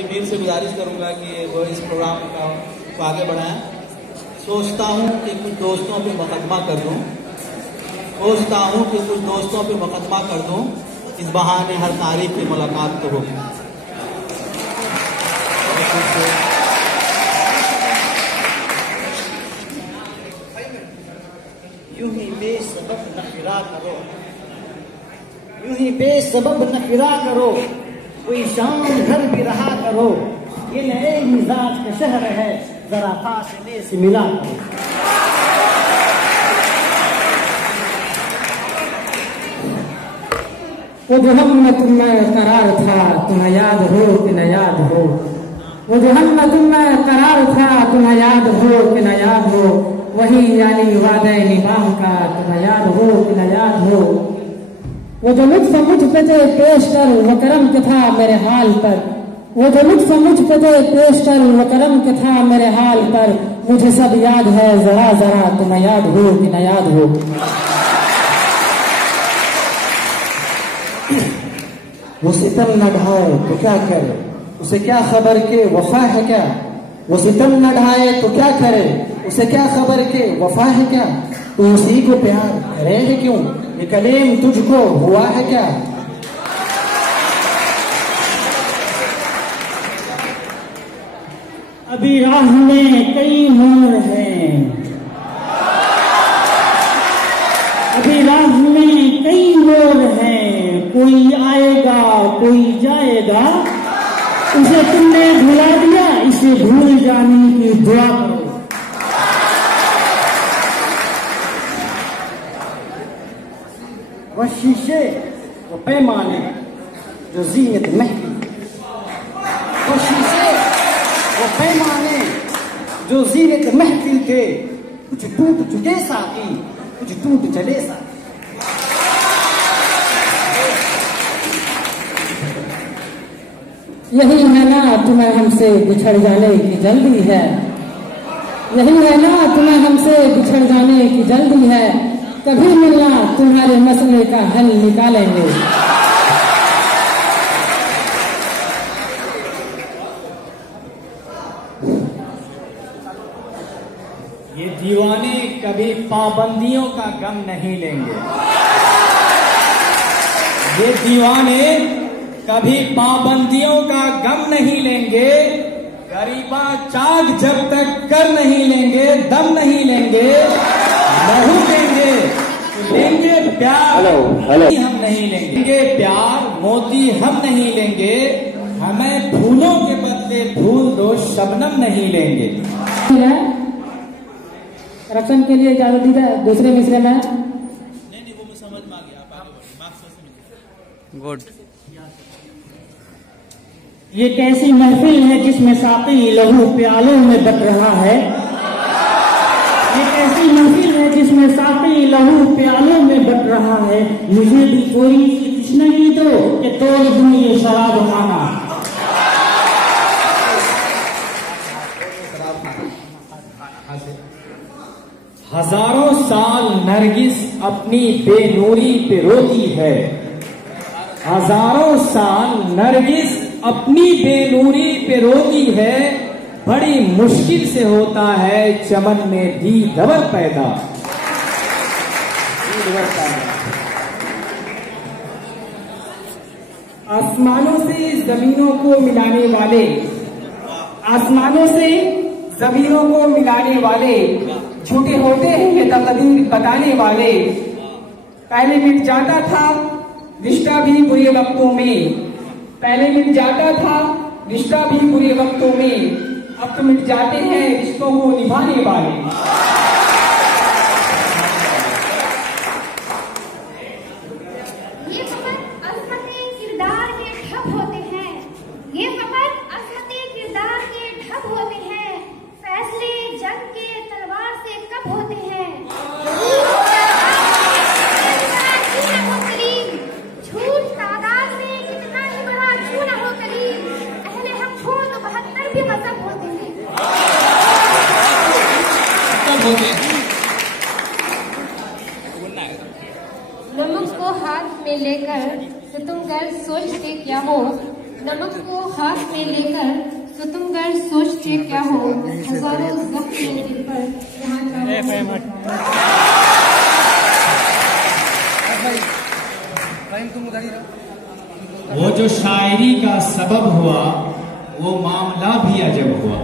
शिबीर से गुजारिश करूंगा कि वो इस प्रोग्राम को आगे बढ़ाएं। सोचता हूँ कि कुछ दोस्तों पे मुकदमा कर दूँ, सोचता हूँ कि कुछ दोस्तों पे मुकदमा कर दूँ, इस बहाने हर तारीख की मुलाकात तो होगी। यूं ही बेसबब नखरा करो, यूं ही बेसबब नखरा करो, कोई शाम घर भी रहा करो, ये नए मिजाज का शहर है, जरा फासले से मिला करो। वो जो हम न तुम में करार था तुम्हें याद हो कि न याद हो, वो जो हम न तुम में करार था तुम्हें याद हो कि न याद हो, वही यानी वादे निभाह का तुम्हें याद हो कि न याद हो। वो जो लुत्फ मुझ पे थे पेश कर वो करम के था मेरे हाल पर, वो जो लुत्फ मुझ पे थे पेश कर वो करम के था मेरे हाल पर, मुझे सब याद है जरा जरा तुम्हें याद हो कि न याद हो। वो सितम न ढाए तो क्या करे, उसे क्या खबर के वफा है क्या, वो सितम न ढाए तो क्या करे, उसे क्या खबर के वफा है क्या, तो उसी को प्यार करे है क्यों, ये कलेम तुझको हुआ है क्या। अभी राह में कई मोड़ हैं, अभी राह में कई मोड़ हैं, कोई आएगा कोई जाएगा, उसे तुमने भुला दिया इसे भूल जाने की दुआ करो। वो शीशे वो पैमाने जो जीनत महफिल, वो शीशे वो पैमाने जो जीनत महफिल के, कुछ टूट चुके साथी कुछ टूट चले साथी। यही है ना तुम्हें हमसे बिछड़ जाने की जल्दी है, यही है ना तुम्हें हमसे बिछड़ जाने की जल्दी है, कभी मिलना तुम्हारे मसले का हल निकालेंगे। ये दीवाने कभी पाबंदियों का गम नहीं लेंगे, ये दीवाने कभी पाबंदियों का गम नहीं लेंगे, गरीबा चाक जब तक कर नहीं लेंगे दम नहीं लेंगे, लहू लेंगे तो लेंगे प्यार, हम नहीं लेंगे प्यार, मोती हम नहीं लेंगे, हमें फूलों के बदले फूल दो शबनम नहीं लेंगे। करप्शन के लिए इजाजत दी जाए दूसरे मिसरे में। नहीं वो मैं समझ में आ गया, आप आगे बढ़िए, मार्क्स से गुड। ये कैसी महफिल है जिसमें साकी लहू प्यालों में बट रहा है, ये कैसी महफिल है जिसमें साकी लहू प्यालों में बट रहा है, मुझे भी कोई तृष्णाई दो कि तोड़ दूं ये शराब खाना। हजारों साल नरगिस अपनी बेनूरी पे रोती है, हजारों साल नरगिस अपनी बेनूरी पे रोती है, बड़ी मुश्किल से होता है चमन में भी दवर पैदा। आसमानों से जमीनों को मिलाने वाले, आसमानों से जमीनों को मिलाने वाले, झूठे होते हैं ये तकदीर बताने वाले, पहले मिट जाता था रिश्ता भी बुरे वक्तों में, पहले मिट जाता था रिश्ता भी बुरे वक्तों में, अब तो मिट जाते हैं रिश्तों को निभाने वाले। ये फकत अज़मते किरदार के ठप होते हैं, ये फकत अज़मते किरदार के ठप होते हैं, फैसले जंग के तलवार से कब होते हैं। झूठ तादाद में कितना ही बड़ा क्यों न हो करीब, अहले हक हो तो 72 भी मजहब होते हैं। नमक को हाथ में लेकर तुम कर सोचते क्या हो, नमक को खास में लेकर तो तुम घर सोचते क्या हो, हजारों जख्म दिल पर वो जो शायरी का सबब हुआ वो मामला भी अजब हुआ।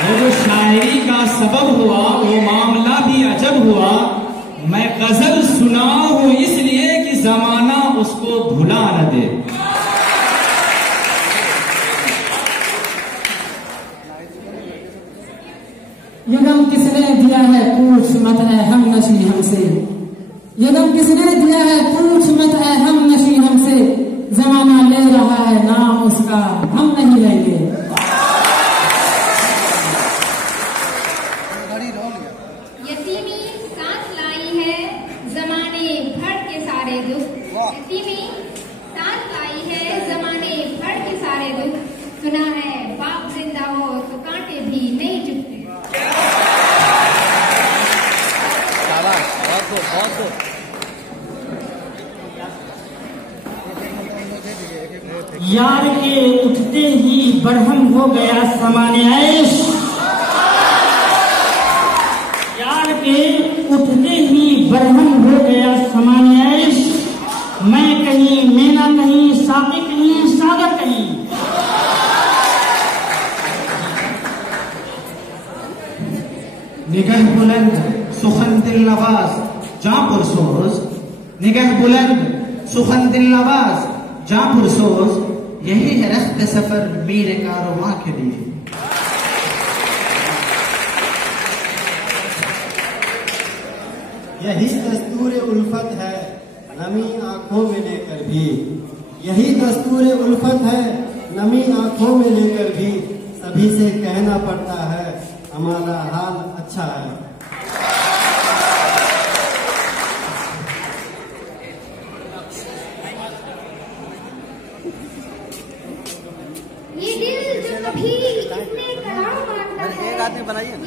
वो जो शायरी का सबब हुआ वो मामला भी अजब हुआ। मैं गजल सुना हूं इसलिए कि जमाना उसको भुला न दे। ये गम किसने दिया है पूछ मत है हम नशी हमसे। ये गम किसने दिया है पूछ मत है हम नशी हमसे। जमाना ले रहा है नाम उसका हम नहीं लेंगे। यतीमी साथ लाई है जमाने भर के सारे दुख। यतीमी साथ लाई है जमाने भर के सारे दुख। सुना है बाप जिंदा हो तो कांटे भी नहीं चुभते। यार के उठते ही बरहम हो गया समाने ऐश। यार के उठते ही बरहम हो गया समाने ऐश। मैं कहीं मैना कहीं साथी कहीं सागर कहीं। निगाह बुलंद सुखन दिल नवाज जहाँ पुरसोज। निगाह बुलंद सुखन दिल नवाज जहाँ पुरसोज। यही है रख्त सफर मेरे कारवां के लिए। यही दस्तूर उल्फत है नमी आंखों में लेकर भी। यही दस्तूर उल्फत है नमी आंखों में लेकर भी। सभी से कहना पड़ता है हमारा हाल अच्छा है। ये दिल जो कभी इसने कलाम मांगता है,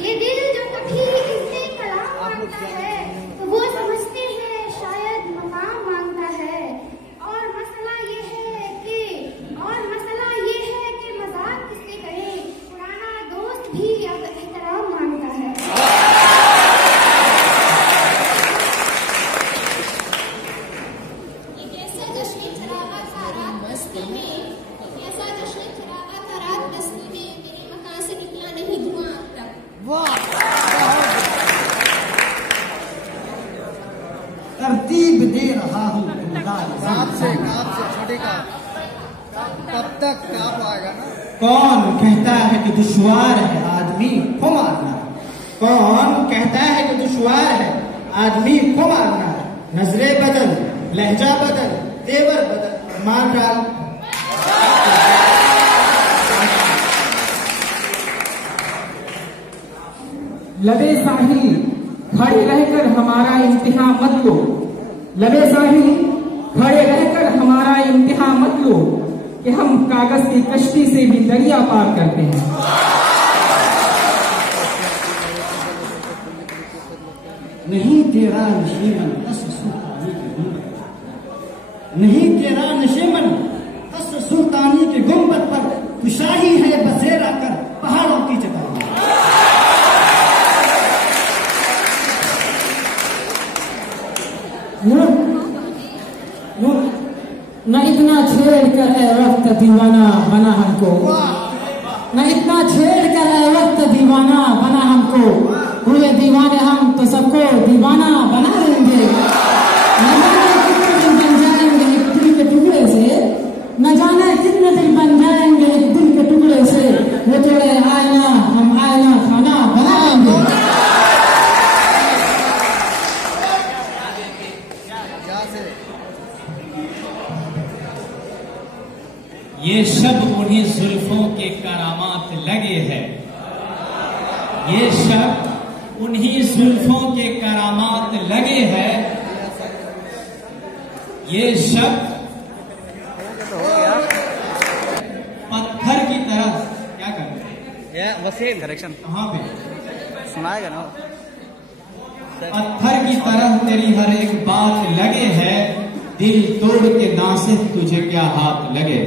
ये दिल जो कभी इसने कलाम मांगता है तो वो समझते हैं शायद मकाम मांगता है। और मसला ये है कि मजाक किससे करे, पुराना दोस्त भी अब एहतराम मांगता है। एक ऐसा जश्न चरागा था रात बस्ती में। एक ऐसा जश्न चरागा था रात बस्ती में। मेरे मकान से निकला नहीं धुआं अब तक। तरतीब दे रहा हूँ कब तक काप आएगा ना। कौन कहता है कि दुश्वार है आदमी को मारना। कौन कहता है कि दुश्वार है आदमी को मारना। नजरे बदल लहजा बदल तेवर बदल मार डाल। लबे साहिल खड़े रहकर हमारा इम्तिहान मत लो। लबे साहिल खड़े रहकर हमारा इम्तिहान मत लो कि हम कागज की कश्ती से भी दरिया पार करते हैं। नहीं तेरा नशीमन तस सुल्तानी के गुंबद। नहीं तेरा नशीमन तस सुल्तानी के गुंबद पर तू शाही है बसेरा कर पहाड़ों की चट्टान। न इतना छेड़ कर है वक्त दीवाना बना हमको। न इतना छेड़ कर है वक्त दीवाना बना हमको। हुए दीवाने हम तो सबको दीवाना बना देंगे। न जाने कितने दिल बन जाएंगे एक दिल के टुकड़े से। न जाने कितने दिल बन जाएंगे एक दिल के टुकड़े से। वो थोड़े आईना हम आईना खाना बना देंगे। ये शब उन्हीं जुल्फों के करामात लगे हैं। ये शब उन्हीं जुल्फों के करामात लगे हैं। ये शब पत्थर की तरह क्या कर रहे हैं वसीम करेक्शन कहाँ पे सुनाएगा ना। पत्थर की तरह तेरी हर एक बात लगे है। दिल तोड़ के नासिक तुझे क्या हाथ लगे।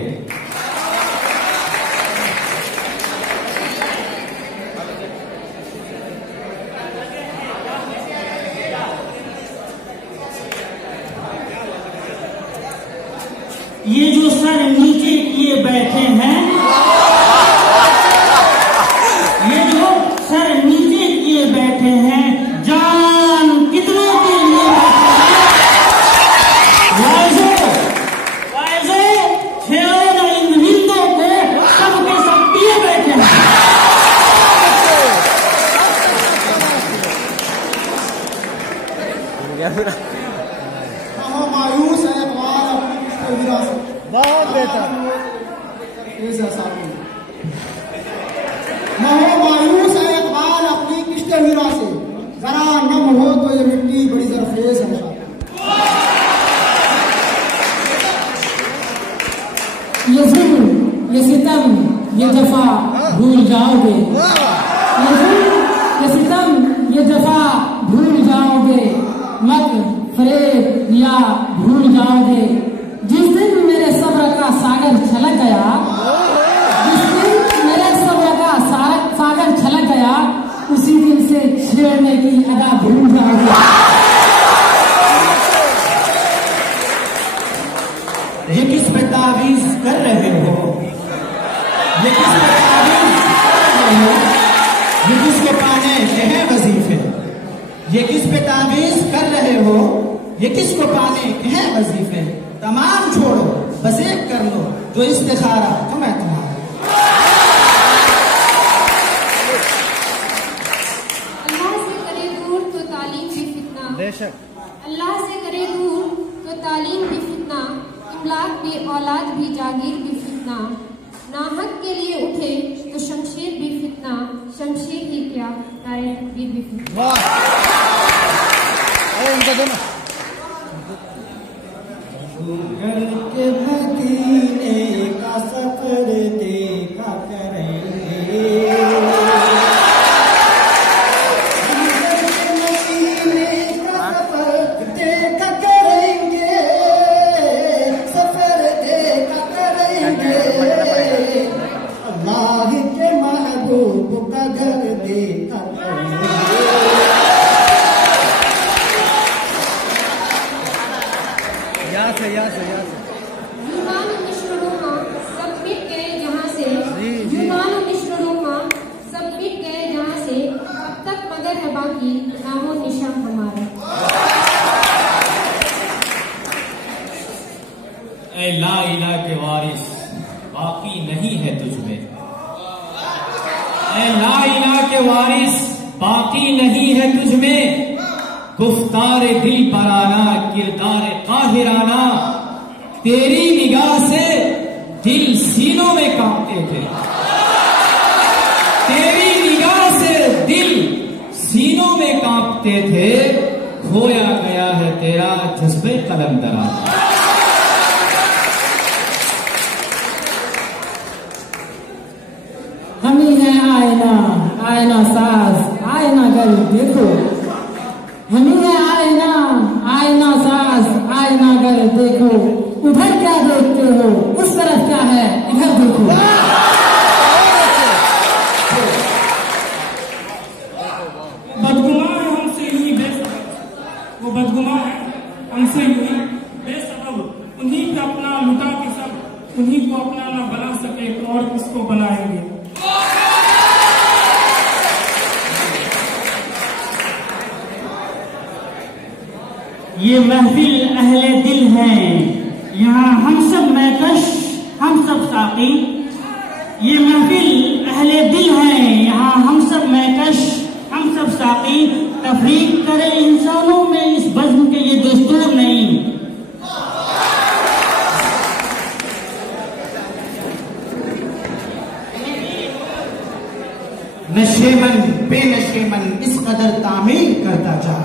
ऐसा साथी न हो मायूस है इकबाल अपनी किश्ते हीरा से, जरा नम हो तो ये मिट्टी बड़ी जरखेज है। ये जुल्म, ये सितम, ये जफा भूल जाओगे। ये जुल्म, ये सितम, ये जफा भूल जाओगे। मत फरेब या भूल जाओगे। जिस दिन मेरे सब्र का सागर छलक गया, जिस दिन मेरे सब्र का सागर छलक गया, उसी दिन से छेड़ने की अदा भूल जाओगे। ये किस पे तावीज कर रहे हो? ये किस पे तावीज कर रहे हो? ये किसको पाने के हैं वजीफे? ये किस पे तावीज कर रहे हो? ये किसको पाने के हैं वजीफे? तमाम छोड़ो, बस एक कर लो जो इस्तिखारा तो मैं तुम्हारा। अल्लाह से करे दूर तो तालीम भी फितना, अल्लाह से करे दूर तो तालीम भी फितना, इमलाक भी औलाद भी जागीर भी फितना, नाहक के लिए उठे तो शमशीर भी फितना, शमशीर ही क्या नारे तकबीर भी फितना। घर के मदीने का सफर देखा करेंगे, मदीने का सफर देखा करेंगे, सफर देखा करेंगे, अल्लाह के महबूब का घर देखा करेंगे। यूनान मिस्र रोमा सब मिट गए जहाँ से, यूनान मिस्र रोमा सब मिट गए जहाँ से, अब तक मगर है बाकी नामो निशान हमारा। ऐ ला इला के वारिस बाकी नहीं है तुझमें, ऐ ला इला के वारिस बाकी नहीं है तुझमें, गुफ्तारे दिल पर आना किरदार काहिराना, तेरी निगाह से दिल सीनों में कांपते थे, तेरी निगाह से दिल सीनों में कांपते थे, खोया गया है तेरा जज्बे कलंदरा। हम ही है आईना, आईना साज, आईना गल देखो। हम ही है आईना, आईना साज, आईना गल देखो। उधर क्या देखते हो, उस तरफ क्या है इधर देखो। बदगुमा है हमसे यूं ही बेसबब, वो बदगुमा है हमसे यूं ही बेसबब, उन्हीं पे अपना लुटा के सब उन्हीं को अपना ना बना सके तो और किसको बनाएंगे। ये महफिल अहले दिल है, यहाँ हम सब महकश हम सब साकी। ये महफिल अहले दिल है, यहाँ हम सब महकश हम सब साकी। तफरीक करे इंसानों में इस बज़्म के ये दस्तूर नहीं। नशेमन बेनशेमन इस कदर तामील करता जा,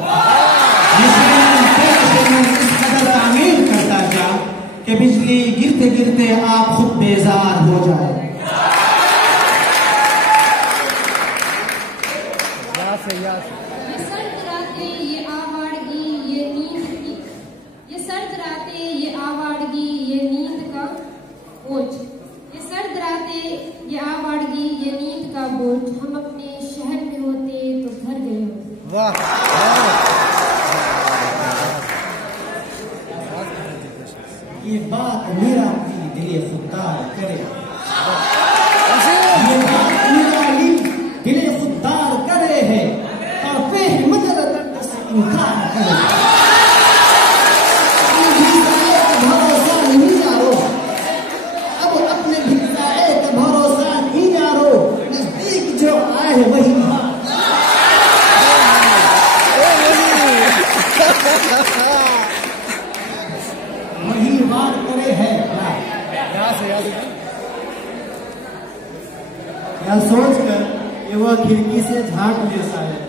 नशेमन बेनशेमन इस कदर तामील करता जा कि बिजली गिरते गिरते आप खुद बेजार हो जाए। ये सर्द रातें ये आवारगी ये नींद की, ये सर्द रातें ये आवारगी ये नींद का बोझ, ये सर्द रातें ये आवारगी ये नींद का बोझ। हम अपने शहर में होते तो घर गए होते। ये बात मेरा भी दिल खुददार करे, ये बात मेरा भी दिल खुददार करे है, और फिर मदद से इनकार करे। भरोसा नहीं यारो, अब अपने भिसाए का भरोसा नहीं यारो, नजदीक जो आए वही वही बात करे है। या सोचकर कि वह खिड़की से झांक ले शायद,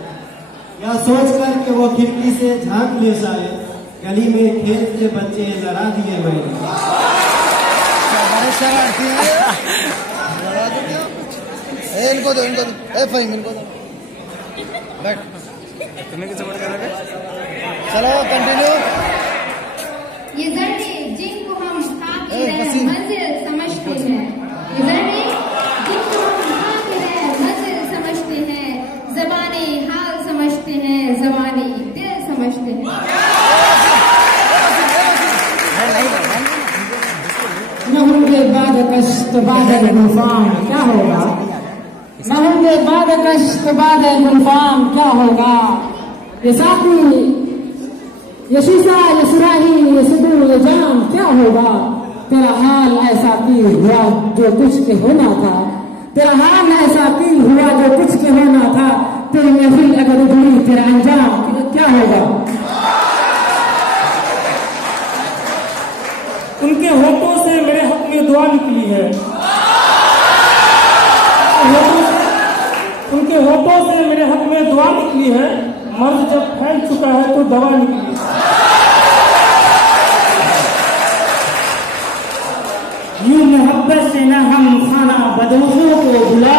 या सोचकर कि वो खिड़की से झांक ले शायद, गली में खेलते बच्चे लड़ा दिए मैंने। इनको दो फाइम इनको दो बैठ तुम्हें किसे बोल कर चलो कंटिन्यू। ये ज़र्रे जिनको हम कातिल मंजिल समझते हैं, ये ज़र्रे जिनको हम कातिल मंजिल समझते हैं, ज़बाने हाल समझते हैं, ज़बाने दिल समझते हैं। न होंगे बाद कष्ट बाद गुलफाम क्या होगा, न होंगे बाद कष्ट बाद गुलफाम क्या होगा। ये साथी ये शीशा ये सुराही ये सुदूर ये जाम क्या होगा। तेरा हाल ऐसा की हुआ जो कुछ के होना था, तेरा हाल ऐसा की हुआ जो कुछ के होना था। तेरी महफिल अगर उधड़ी तेरा अंजाम क्या होगा। उनके होठों से मेरे हक में दुआ निकली है, उनके होठों से मेरे हक में दुआ निकली है। मर्ज जब फैल चुका है तो दवा निकली। यूं मोहब्बत से न हम खाना बदोशों को भुला,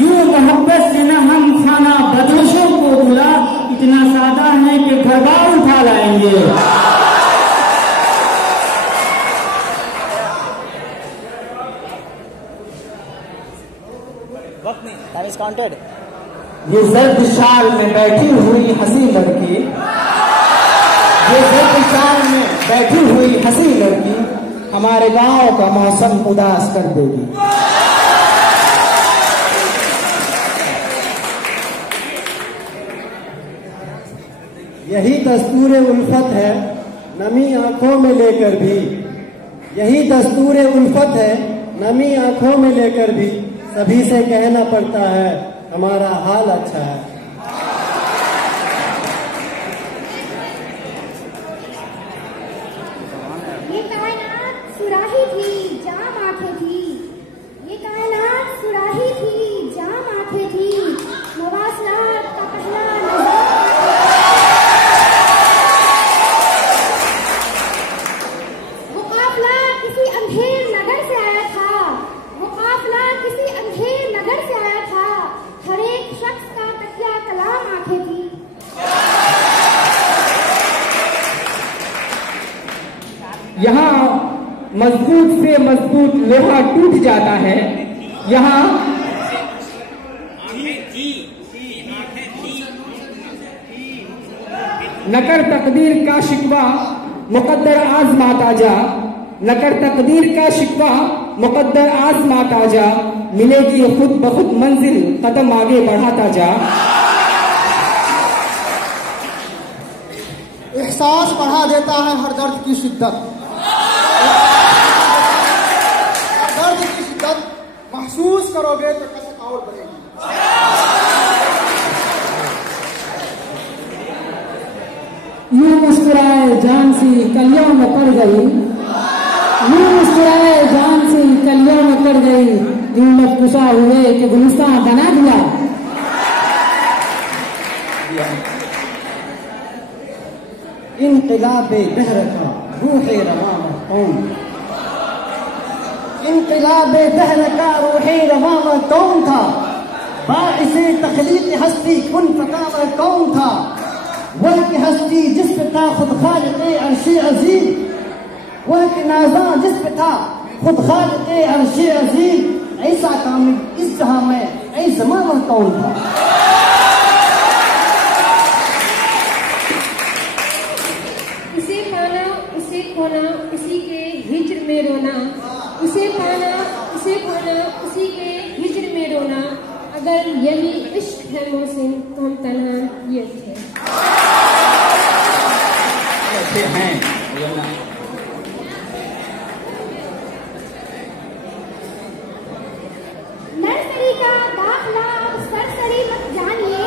यूं मोहब्बत से न हम खाना बदोशों को भुला। इतना सादा है कि घर बार उठा लाएंगे। ये जर्द शाल में बैठी हुई हंसी लड़की, ये जर्द शाल में बैठी हुई हंसी लड़की हमारे गांव का मौसम उदास कर देगी। यही दस्तूर उल्फत है नमी आंखों में लेकर भी, यही दस्तूर उल्फत है नमी आंखों में लेकर भी सभी से कहना पड़ता है हमारा हाल अच्छा है। ये कायनात सुराही थी जाम आंखें थी, ये कायनात सुराही थी जाम आंखें थी। मवासलात का पहला वो काफिला किसी अंधेर नगर से आया था, वो काफिला किसी अंधेर नगर से आया था। हर एक शख्स का तकिया कलाम आंखें थी। यहाँ मजबूत से मजबूत लोहा टूट जाता है, यहाँ नकर तकदीर का शिकवा मुकद्दर आजमाता जा, नकर तकदीर का शिकवा मुकद्दर आजमाता जा। मिलेगी खुद बखुद मंजिल कदम आगे बढ़ाता जा। एहसास बढ़ा देता है हर दर्द की शिद्दत, दर्द की शिद्दत महसूस करोगे तो कसक और बढ़ेगी। यूं मुस्कुराए जान सी कलियों में पड़ गई, यूं मुस्कुराए जान सी कलियों में पड़ गई। यूं मफकुसा हुए कि गुलिस्तान बना दिया। इनक़िलाबे दहर का रूहे रवां कौन, इनक़िलाबे दहर का रूहे रवां कौन था। बाइसे तखलीक हस्ती कुन फकावा कौन था। वह की हस्ती जिस पे था खुद खालिक़े अर्शे अज़ीम, वह की नाज़ा जिस पे था खुद खालिक़े अर्शे अज़ीम। ऐसा कामिल इस जहां में ऐ ज़माना कौन था। उसे पाना उसे खोना उसी के हिज्र में रोना, उसे पाना उसे खोना उसी के हिज्र में रोना। अगर यही इश्क है मोहसिन तो हम तन्हा ये थे। हैं नर्सरी का दाखला अब सरसरी मत जानिए,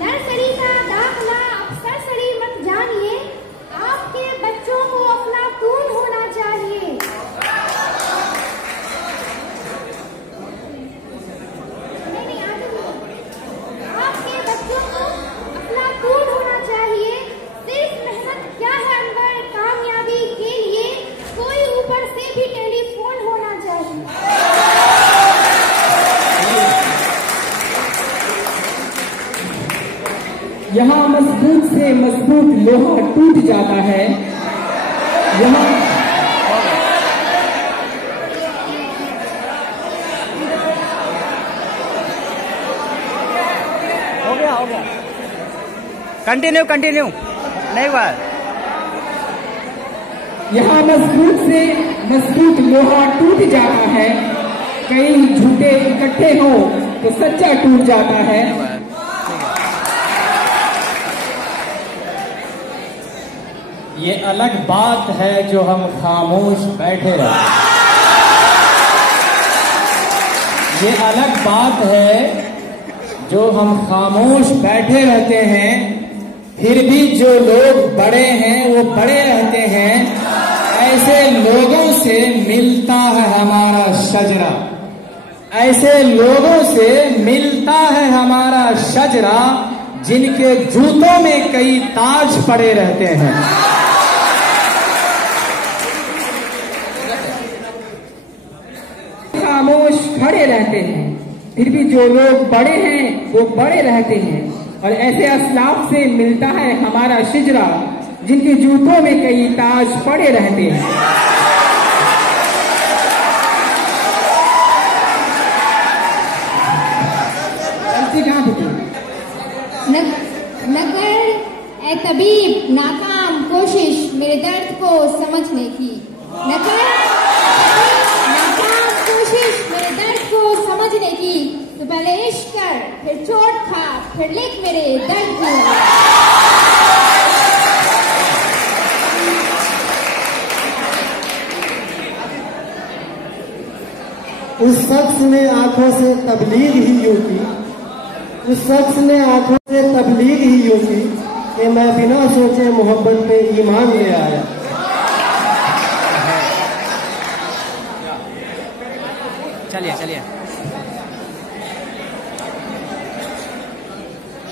नर्सरी का दाखला अब सरसरी मत जानिए। आपके बच्चों को अफलातून होना चाहिए, पर से भी टेलीफोन होना चाहिए। यहाँ मजबूत से मजबूत लोहा टूट जाता है। यहाँ हो गया कंटिन्यू कंटिन्यू नहीं बात। यहाँ मजबूत से मजबूत लोहा टूट जाता है। कई झूठे इकट्ठे हो तो सच्चा टूट जाता है। ये अलग बात है जो हम खामोश बैठे रहे। ये अलग बात है जो हम खामोश बैठे रहते हैं, फिर भी जो लोग बड़े हैं वो बड़े रहते हैं। ऐसे लोगों से मिलता है हमारा शजरा, ऐसे लोगों से मिलता है हमारा शजरा, जिनके जूतों में कई ताज पड़े रहते हैं। खामोश खड़े रहते हैं, फिर भी जो लोग बड़े हैं वो बड़े रहते हैं। और ऐसे असलाफ से मिलता है हमारा शिजरा, जिनके जूतों में कई ताज पड़े रहते हैं। न कर ए तबीब नाकाम कोशिश मेरे दर्द को समझने की। न कर नाकाम कोशिश मेरे दर्द को समझने की। तो पहले इश्क कर, फिर चोट खा, फिर लिख मेरे दर्द की। उस शख्स ने आंखों से तबलीग ही यूं की, उस शख्स ने आंखों से तबलीग ही यूं की कि मैं बिना सोचे मोहब्बत पे ईमान ले आया। चलिए चलिए।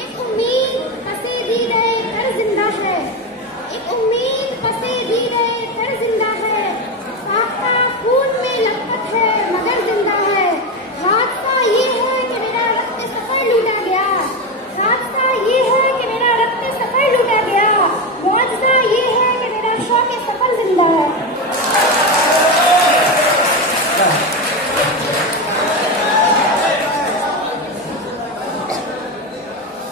एक उम्मीद पसे दी रहे कर जिंदा है, एक उम्मीद पसे दी रहे कर जिंदा है। आपका खून में लपट है मगर जिंदा है। हादसा ये है कि मेरा रक्त सफर लूटा गया, हादसा ये है कि मेरा रक्त सफर लूटा गया। मुआवजा ये है कि मेरा शौक सफर जिंदा है।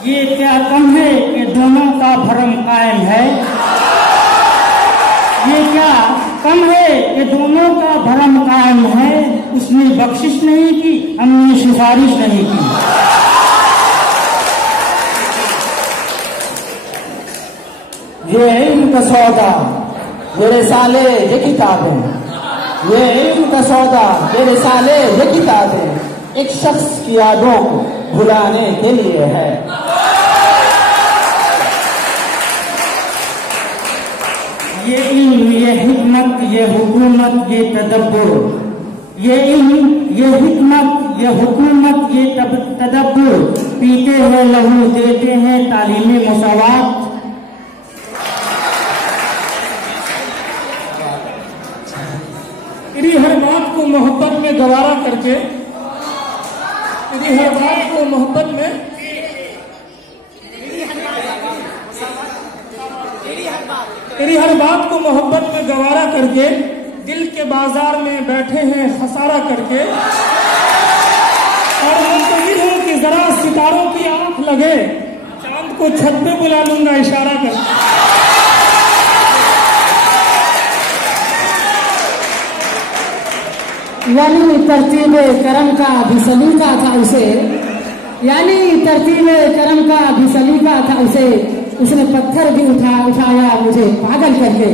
ये क्या कम है कि दोनों का भरम कायम है। ये क्या कम है कि दोनों का भरम कायम है। उसने बख्शिश नहीं की, हमने सिफारिश नहीं की। ये इल्म का सौदा ये रिसाले ये किताबें, ये इल्म का सौदा ये रिसाले ये किताबें एक शख्स की यादों को भुलाने के लिए है। ये इल्म, ये हिकमत, ये हुकूमत, ये तदब्बुर, ये इल्म, ये हिकमत, ये हुकूमत, ये तदब्बुर, पीते हैं लहू देते हैं तालीमी मुसावात। तेरी हर बात को मोहब्बत में गवारा करके, तेरी हर बात को मोहब्बत में, तेरी हर बात को मोहब्बत में गवारा करके, दिल के बाजार में बैठे हैं खसारा करके। और मुंतजिर हूं कि जरा सितारों की आंख लगे, चांद को छत पे बुला लूंगा इशारा करके। यानी तरतीब करम का भी सलीका था उसे, यानी तरतीब करम का भी सलीका था उसे। उसने पत्थर भी उठाया मुझे पागल करके।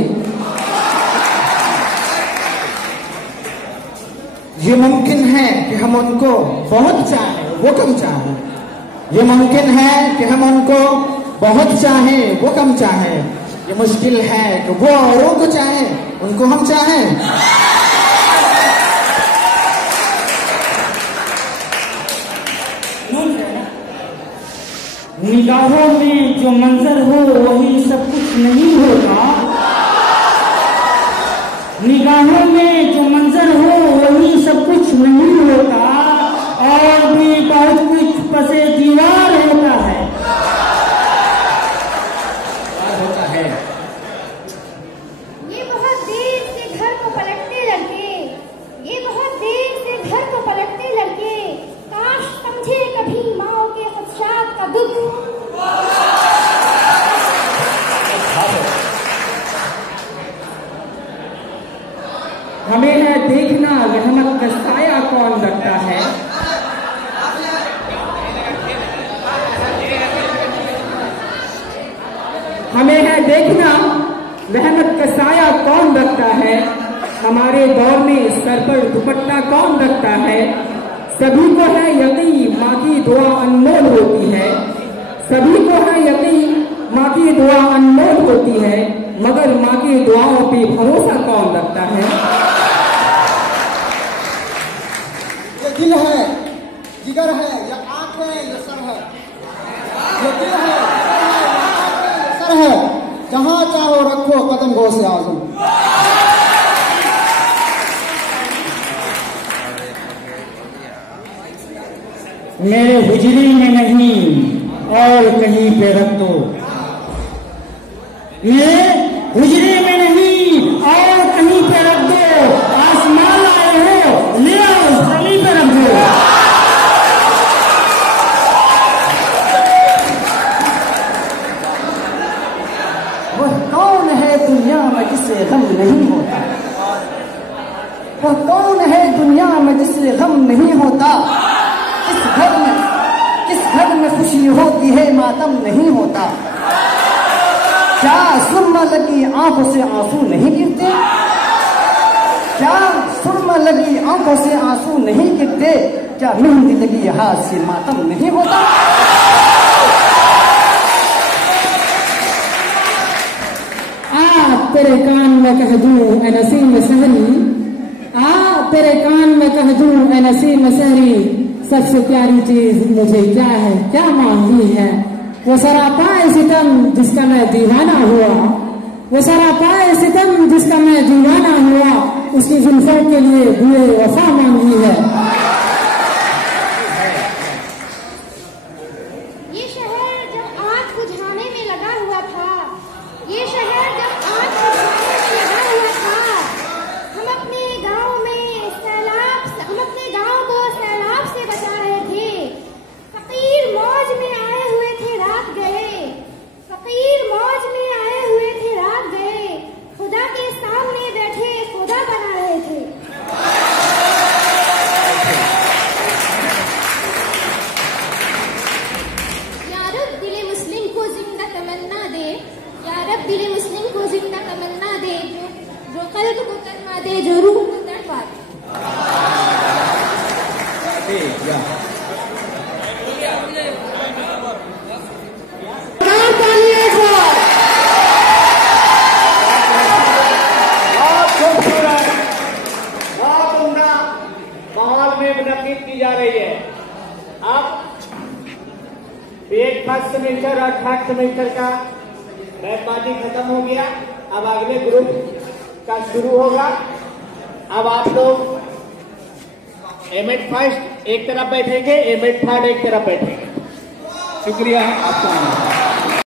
ये मुमकिन है कि हम उनको बहुत चाहें वो कम चाहें, ये मुमकिन है कि हम उनको बहुत चाहें वो कम चाहें। ये मुश्किल है कि वो औरों को चाहें उनको हम चाहें। निगाहों में जो मंजर हो वही सब कुछ नहीं होगा। निगाहों में में जो मंजर हो वही सब कुछ नहीं होता, और भी बहुत कुछ पसे दीवार होता है। ये बहुत देर से घर को पलटते लड़के, ये बहुत देर से घर को पलटते लड़के, काश समझे कभी माओ के खदशात का दुख। हमें है देखना रहमत का साया कौन रखता है। हमें है देखना रहमत का साया कौन रखता है, हमारे दौर में सर पर दुपट्टा कौन रखता है। सभी को है यकीन माँ की दुआ अनमोल होती है, सभी को है यकीन माँ की दुआ अनमोल होती है, मगर माँ की दुआओं पे भरोसा कौन रखता है। ये दिल है, जिगर है, या आंख है, या सर है। ये दिल है, सर है, जहां चाहो रखो कदम गौसे आज़म। मेरे हुजरी में नहीं और कहीं पे रख दो, मेरे हुजरी में नहीं और कहीं पे रख दो, आसमान लाए हो ले आओ जमीन पे रख दो। वह कौन है दुनिया में जिसे गम नहीं होता, वह कौन है दुनिया में जिसे गम नहीं होता। किस घर में खुशी होती है मातम नहीं होता। क्या सुरमा लगी आंखों से आंसू नहीं गिरते, क्या सुरमा लगी आंखों से आंसू नहीं गिरते, क्या मेहंदी लगी हाथ से मातम नहीं होता। तेरे कान में कह दूं ऐ नसीम सहरी, तेरे कान में कह दूं ऐ नसीम सहरी, सबसे प्यारी चीज मुझे क्या है क्या मांगी है। वो सरापाए सितम जिसका मैं दीवाना हुआ, वो सरापाए सितम जिसका मैं दीवाना हुआ, उसकी जुल्फों के लिए दुए वफा मांगी है। ये शहर जब आग बुझाने में लगा हुआ था, ये शहर जब आग बुझाने में लगा हुआ था, हम अपने गांव को सैलाब से बचा रहे थे। फकीर मौज में आए हुए थे रात गए, फकीर मौज में आए हुए थे रात गए, खुदा के सामने बैठे खुदा बना रहे थे। या रब दिले मुस्लिम को जिंदा तमन्ना दे, या रब दिले मुस्लिम को जिंदा तमन्ना दे, जो कल्ब को तन्मा दे, जो रूह को तड़पा दे। माहौल में मुनक्किद की जा रही है। अब एक फर्स्ट सेमेस्टर और थर्ड सेमेस्टर का मैथमेटिक्स खत्म हो गया, अब अगले ग्रुप का शुरू होगा। अब आप लोग एमएड फर्स्ट एक तरफ बैठेंगे, एमएड थर्ड एक तरफ बैठेंगे। शुक्रिया आपका।